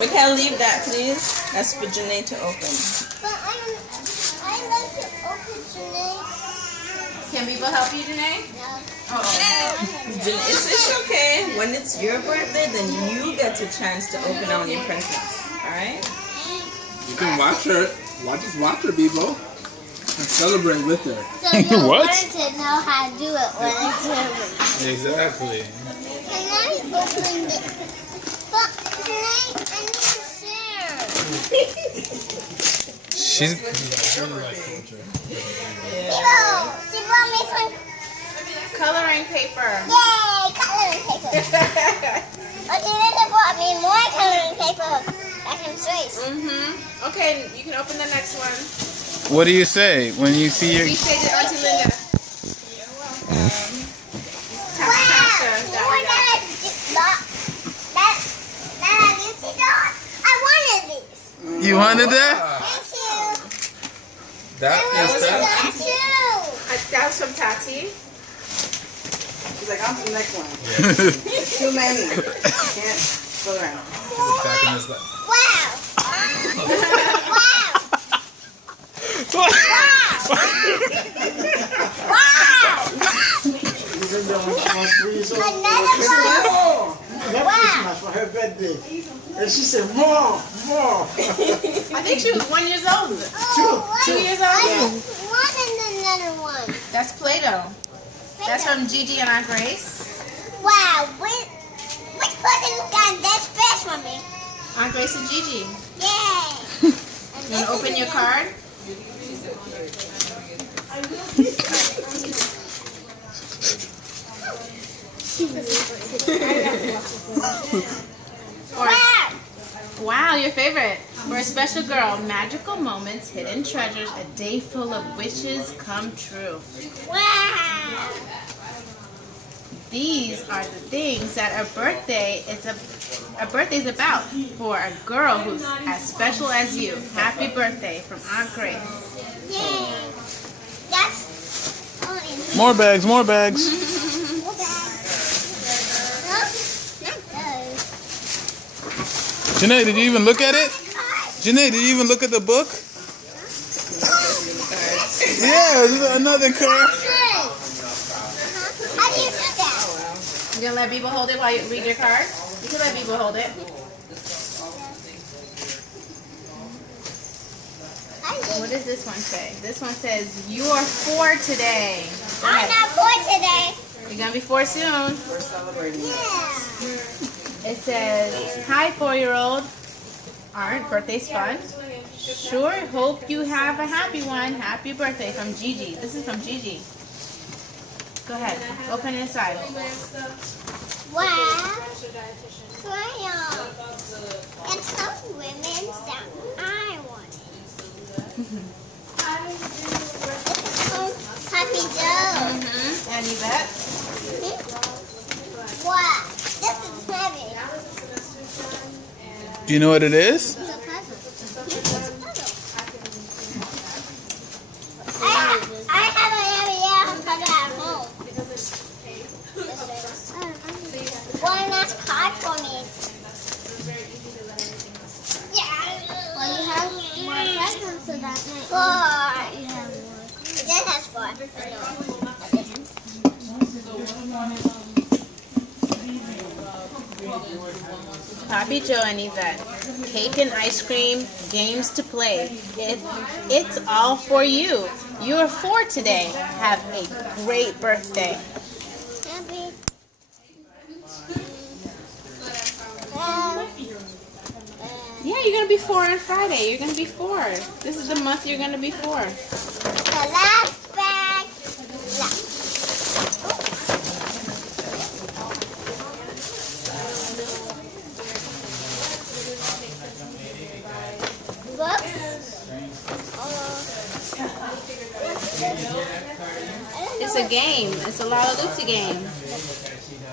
We can't leave that, please. That's for Janae to open. But I like to open Janae. Can people help you, Janae? No. Oh. It's okay. When it's your birthday, then you get a chance to open on your presents. Alright? You can watch her. Just watch her, Bebo. And celebrate with her. So you'll What? learn to know how to do it when it's your birthday. Exactly. Can I open the... But Janae, I need to share. She's Bebo, she brought me some... Coloring paper. Yay, coloring paper. But she also brought me more coloring paper. I can trace. Okay, you can open the next one. what do you say when you see your We say to Auntie Linda. Wow! More than a dot. That I Nancy dot. I wanted these. you wanted that? Thank you. That I wanted is that. that too. That was from Tati. She's like, on to the next one. Too many. Can't go around. Back in his life. Wow. Wow. Another one. Christmas for her birthday. And she said, more. I think she was 1 year old. Oh, 2 years I old. wanted another one. That's Play-Doh. That's from Gigi and Aunt Grace. Wow. Which person got that first for me? Aunt Grace and Gigi. Yay. You want to open your card? Wow. Wow, your favorite. For a special girl, magical moments, hidden treasures, a day full of wishes come true. Wow. These are the things that a birthday is about for a girl who's as special as you. Happy birthday from Aunt Grace. Yay. That's only more bags, more bags. Janae, did you even look at it? Janae, did you even look at the book? Yeah, another card. How do you do that? You gonna let people hold it while you read your card? You can let people hold it. What does this one say? This one says, you are 4 today. Go I'm ahead. not 4 today. You're gonna be 4 soon. We're celebrating. Yeah. It says, hi 4-year-old. Aren't birthdays fun? Sure, hope you have a happy one. Happy birthday from Gigi. This is from Gigi. Go ahead, open it inside. Wow. Crayon. And some women that I wanted. Happy Joe. And Yvette? Wow. This is heavy. Do you know what it is? It's a puzzle. It's a puzzle. I have a puzzle at home. One last card for me. Yeah. Well, you have more presents so that night. 4. You have more. That has 4. Poppy Joe and Yvette. Cake and ice cream, games to play. It's all for you. You are 4 today. Have a great birthday. Happy. Yeah, you're going to be 4 on Friday. You're going to be 4. This is the month you're going to be 4. The last bag. It's a game. It's a Lala Lucy game.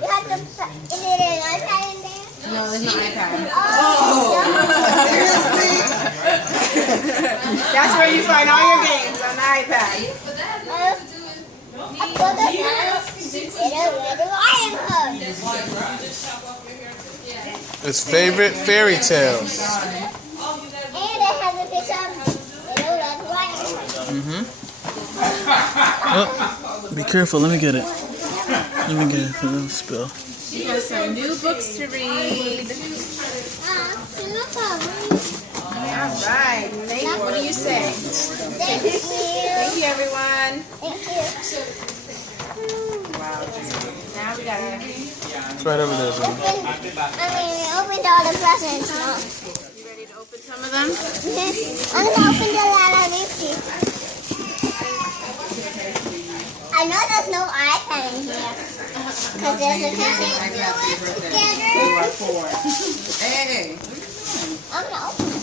You have to put, is it an iPad in there? No, there's no iPad. Oh! That's where you find all your games on the iPad. I put it in a little iron hook. His favorite fairy tales. And it has a picture of little red riding hood. Oh, be careful. Let me get it. Let me get it. Don't spill. She has some new books to read. Alright, Nate, what do you say? Thank you. Thank you, everyone. Thank you. Now we gotta... It's right over there. Zoe. Open all the presents now. You ready to open some of them? I'm gonna open the Lala Lucy. I know there's no iPad in here. Because there's a together. Hey. I'm gonna open it.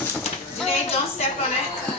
Janae, don't step on it.